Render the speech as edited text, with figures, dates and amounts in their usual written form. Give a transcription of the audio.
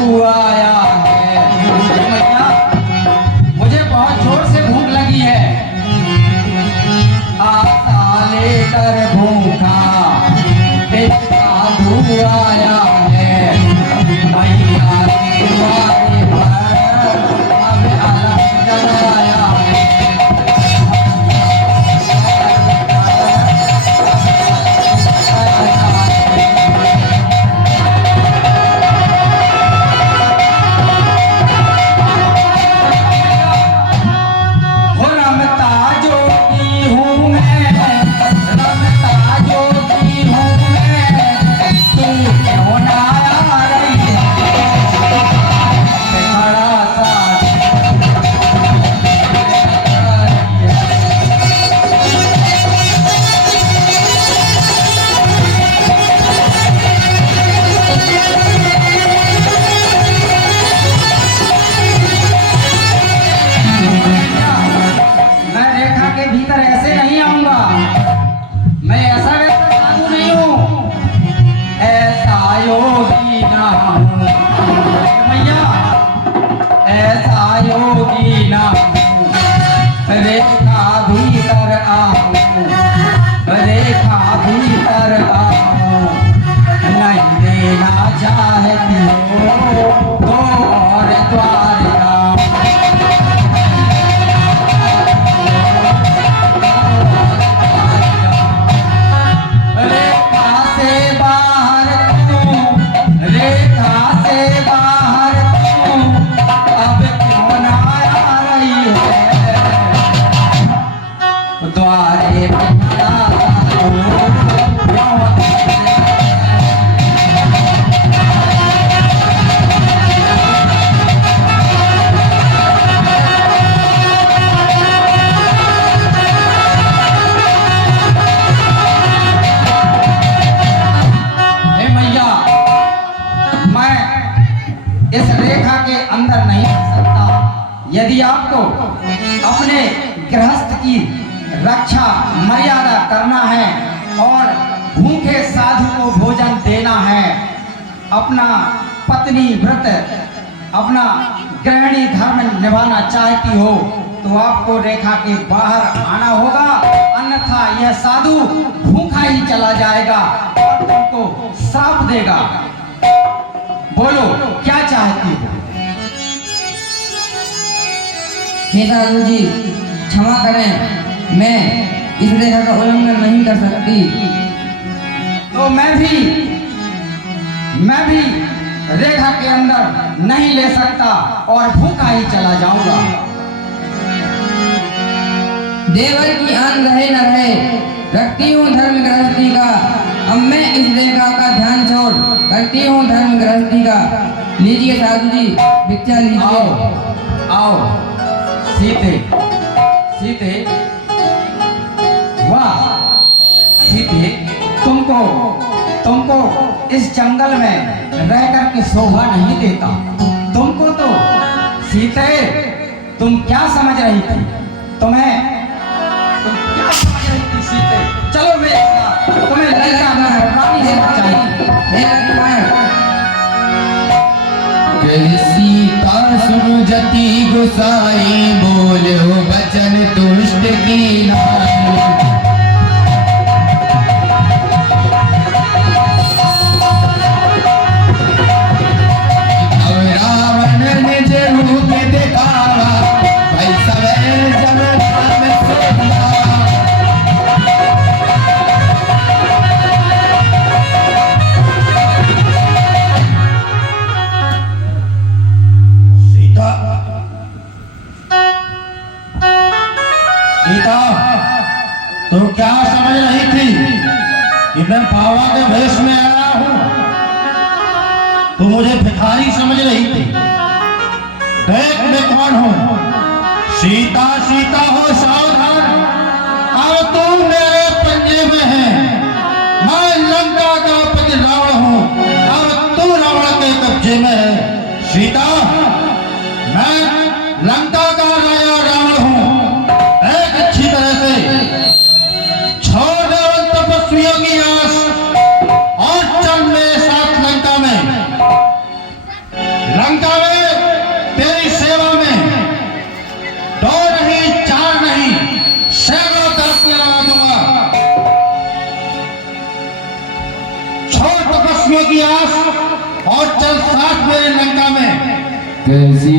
आया है। मैया मुझे बहुत जोर से भूख लगी है, आशा लेकर भूखा एक साधु आया है। मैया के द्वारे पर अब अलग जलाया है। रेखा भीतर आओ, रेखा भीतर आओ, नहीं देना चाहती हो तो और द्वार आओ। रेखा से बाहर तू, रेखा से बाहर तू, अब क्यों ना आ रही है। द्वारे पे मैया मैं इस रेखा के अंदर नहीं आ सकता। यदि आपको अपने गृहस्थ की रक्षा मर्यादा करना है और भूखे साधु को भोजन देना है, अपना पत्नी व्रत, अपना गृहिणी धर्म निभाना चाहती हो तो आपको रेखा के बाहर आना होगा, अन्यथा यह साधु भूखा ही चला जाएगा और तुमको श्राप देगा। बोलो क्या चाहती हो? हे साधु जी क्षमा करें, मैं इस रेखा का उल्लंघन नहीं कर सकती। तो मैं भी रेखा के अंदर नहीं ले सकता और भूखा ही चला जाऊंगा। देवर की आन रहे न रहे, रखती हूँ धर्म गृहस्थी का। अब मैं इस रेखा का ध्यान छोड़ करती हूँ धर्म गृहस्थी का। लीजिए साधु जी भिक्षा लीजिए। आओ आओ सीते, सीते वाह सीते, तुमको इस जंगल में रह कर के शोभा नहीं देता। तुमको तो सीते, तुम क्या समझ रही थी? तुम क्या समझ रही थी सीते? चलो मेरे साथ, तुम्हें लड़का रानी होना चाहिए। सीता सुन जति गुसाई, बोलो बचन तुष्ट की नाई। सीता, तो क्या समझ रही थी कि मैं बाबा के वेश में आया हूं? तो मुझे भिखारी समझ रही थी। देख मैं कौन हूं। सीता सीता हो सावधान, अब तू मेरे पंजे में है। मैं लंका का पति रावण हूं, अब तू रावण के कब्जे में है। सीता, मैं लंका का राजा रावण हूं। एक अच्छी तरह से छोड़ दे तपस्वियों की आस और चल मेरे साथ लंका में। लंका में तेरी सेवा में 2 नहीं 4 नहीं सैकड़ों दासियां लगा दूंगा। छोड़ तपस्वियों की आस और चल साथ मेरे लंका में। कैसी